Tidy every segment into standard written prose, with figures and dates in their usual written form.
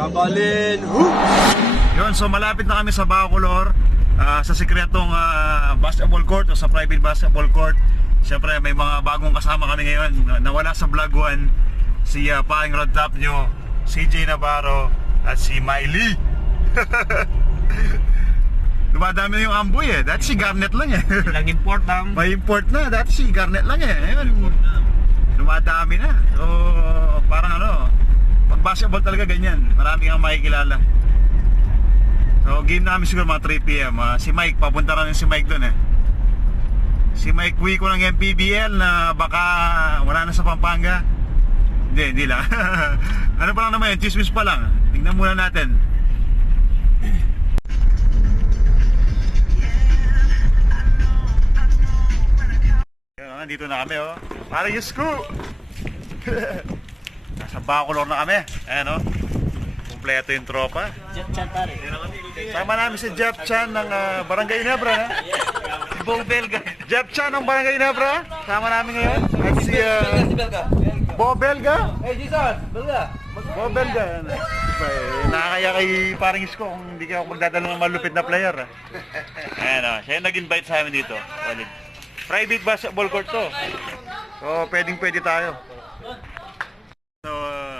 Cabalen. Yun, so malapit na kami sa Bacolor, sa sikretong basketball court o sa private basketball court. Siyempre may mga bagong kasama kami ngayon. Nawala sa vlog 1 si Paring Rod Top nyo, CJ Navarro at si Miley. Dumadami na yung amboy eh. Dati si Garnet lang eh. Ilang import lang. May import na. Dati si Garnet lang eh. Ngayon, dumadami na. So parang pag basketball talaga ganyan. Marami kang makikilala. So game namin siguro mga 3 PM. Si Mike, papunta rin si Mike doon eh. Si Mike uwi ko ng MPBL na baka wala na sa Pampanga. Hindi lang. Ano pa lang naman yun, chismis pa lang. Tingnan muna natin. Yan, dito na kami Para yung screw. Nasa Bacolor na kami. Ayan kumpleto yung tropa. Jeff Chan pare. Sama namin si Jeff Chan ng Barangay Inebra na. Bobelga. Jeff Chan ng Barangay Inebra. Sama namin ngayon. At si Bobelga. Hey Jason, Belga. Bobelga. Nakakaya kay paring Isko kung hindi ka ako magdadala ng malupit na player. Ayan siya yung nag-invite sa amin dito. Private basketball court to. So pwede tayo. So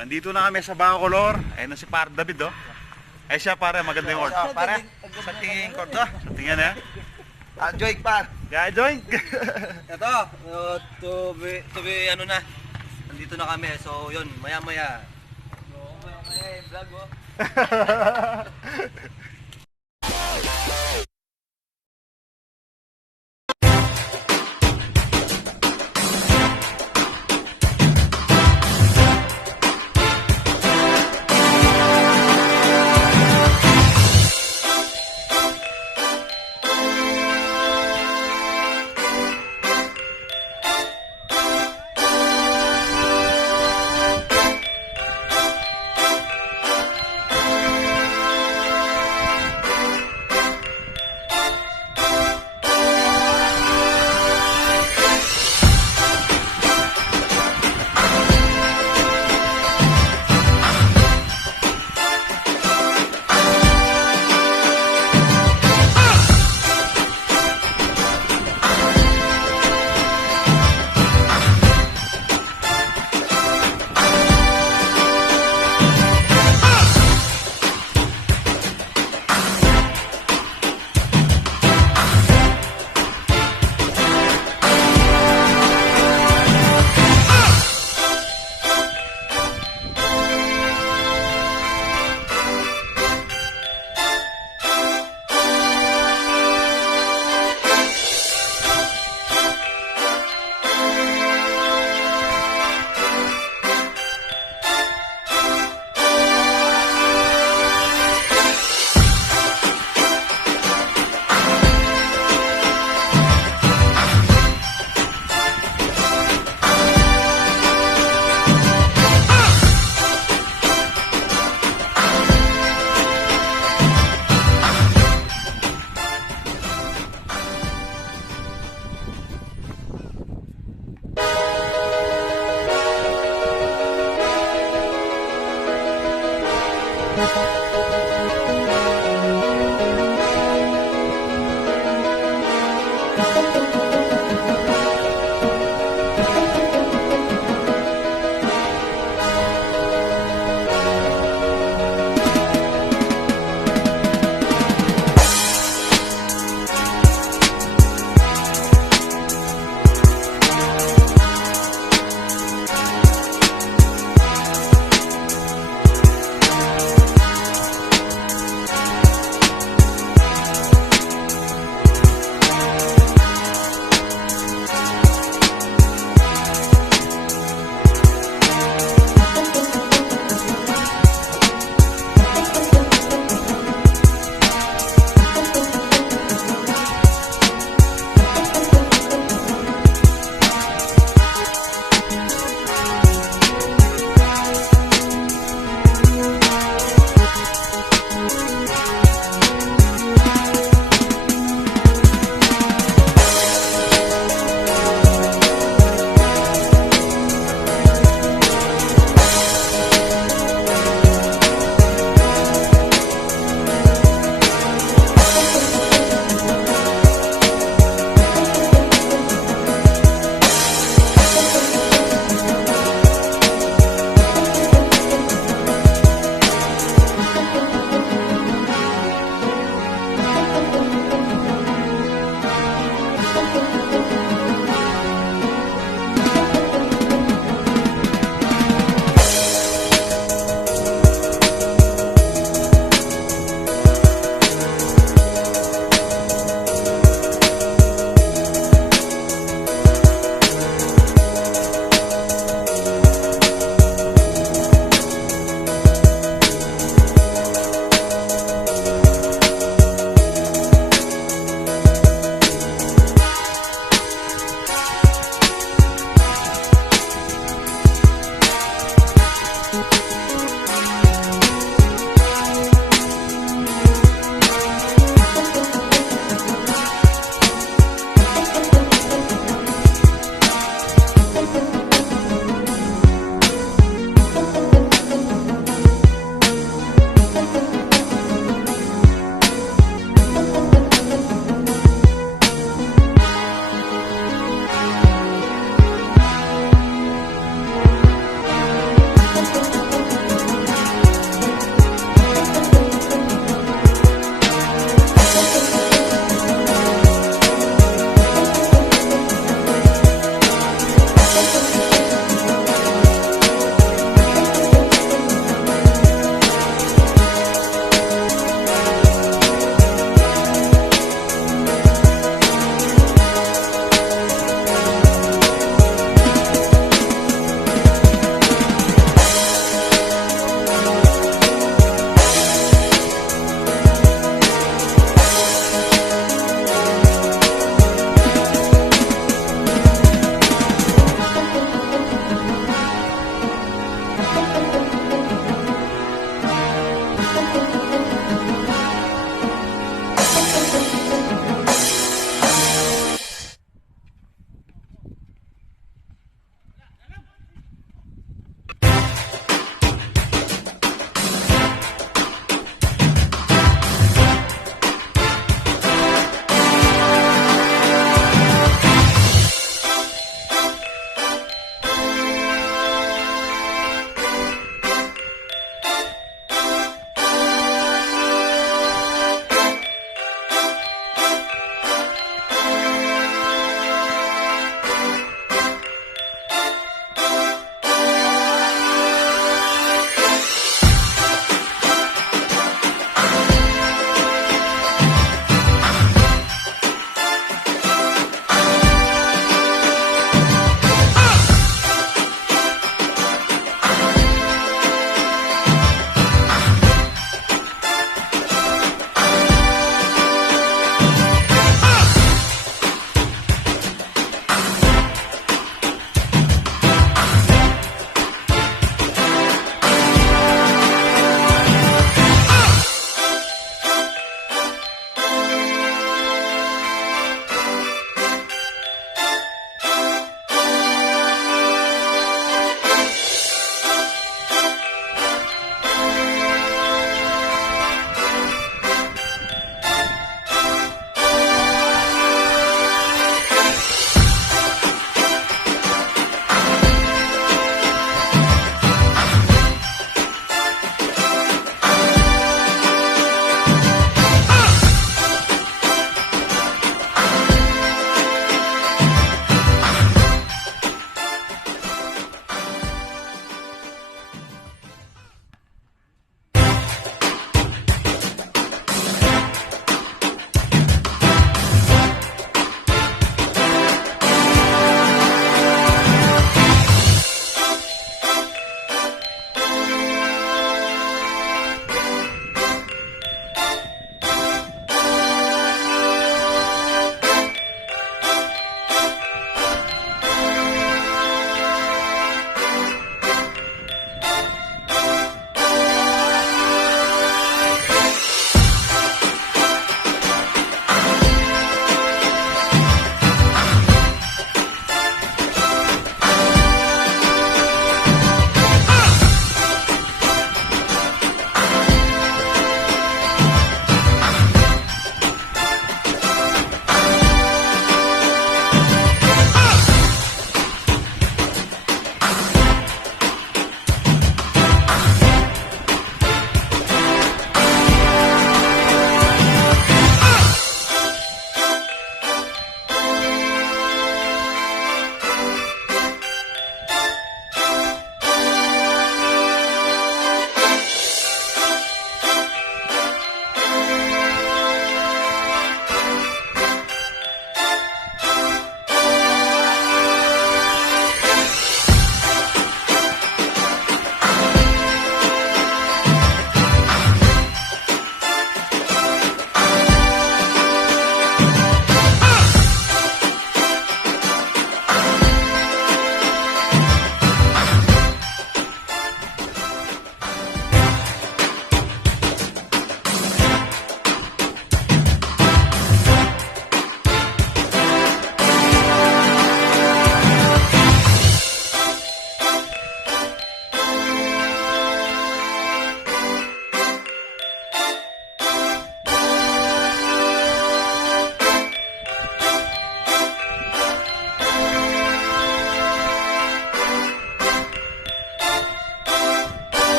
andito na kami sa Bacolor. Ayun na si Par David Ay siya pare, maganda yung court. Pare, sa tingin ko to. Sa tingin Joy par. Yeah, join. Ito, to be na. Nandito na kami. So, yun, maya-maya. Maya-maya yung vlog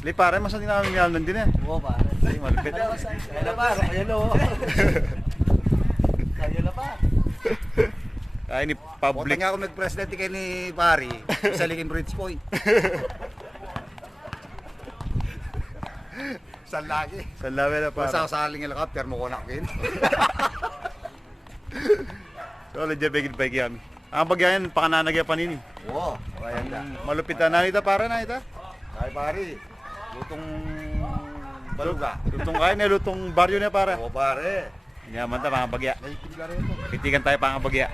Li pare, mas hindi namin miyalan din eh. Oo, pare. Ay, malupit. Kaya na pa, kaya na oh. Kaya na pa. Ay, ni Public public. nga ako nag-presidente kay ni Pari sa Likin Bridge Point. Sa lagi. Sa lawe na Kung para. sa saling helicopter mo ko nakin. So, legit begit bagi kami. Ang bagyan, pakananagya panini. Oo, kaya na. Malupit na nanita para na ita. Kay Pari, lutong baluga. Lutong kain na lutong baryo na para. Oo pare. Yaman ta mga bagya. Naipig ka rin ito. Pitikan tayo mga bagya.